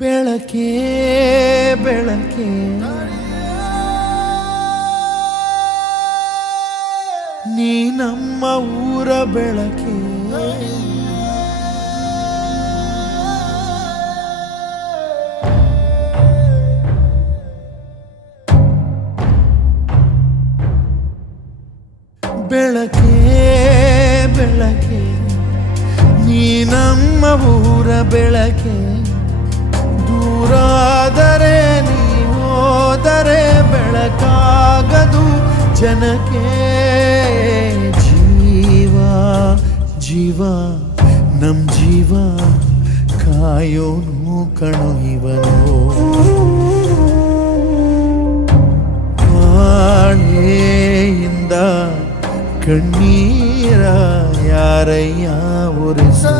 ಬೆಳಕೆ ಬೆಳಕೆ ನೀ ನಮ್ಮ ಊರ ಬೆಳಕೆ ಬೆಳಕೆ ಬೆಳಕೆ ನೀ ನಮ್ಮ ಊರ ಬೆಳಕೆ ದೂರಾದರೆ ನೀ ಹೋದರೆ ಬೆಳಕಾಗದು ಜನಕ್ಕೆ ಜೀವ ಜೀವ ನಮ್ ಜೀವ ಕಾಯೋನು ಕಣೋ ಇವನು ಮಳೆಯಿಂದ ಕಣ್ಣೀರ ಯಾರಯ್ಯ ಒರೆಸು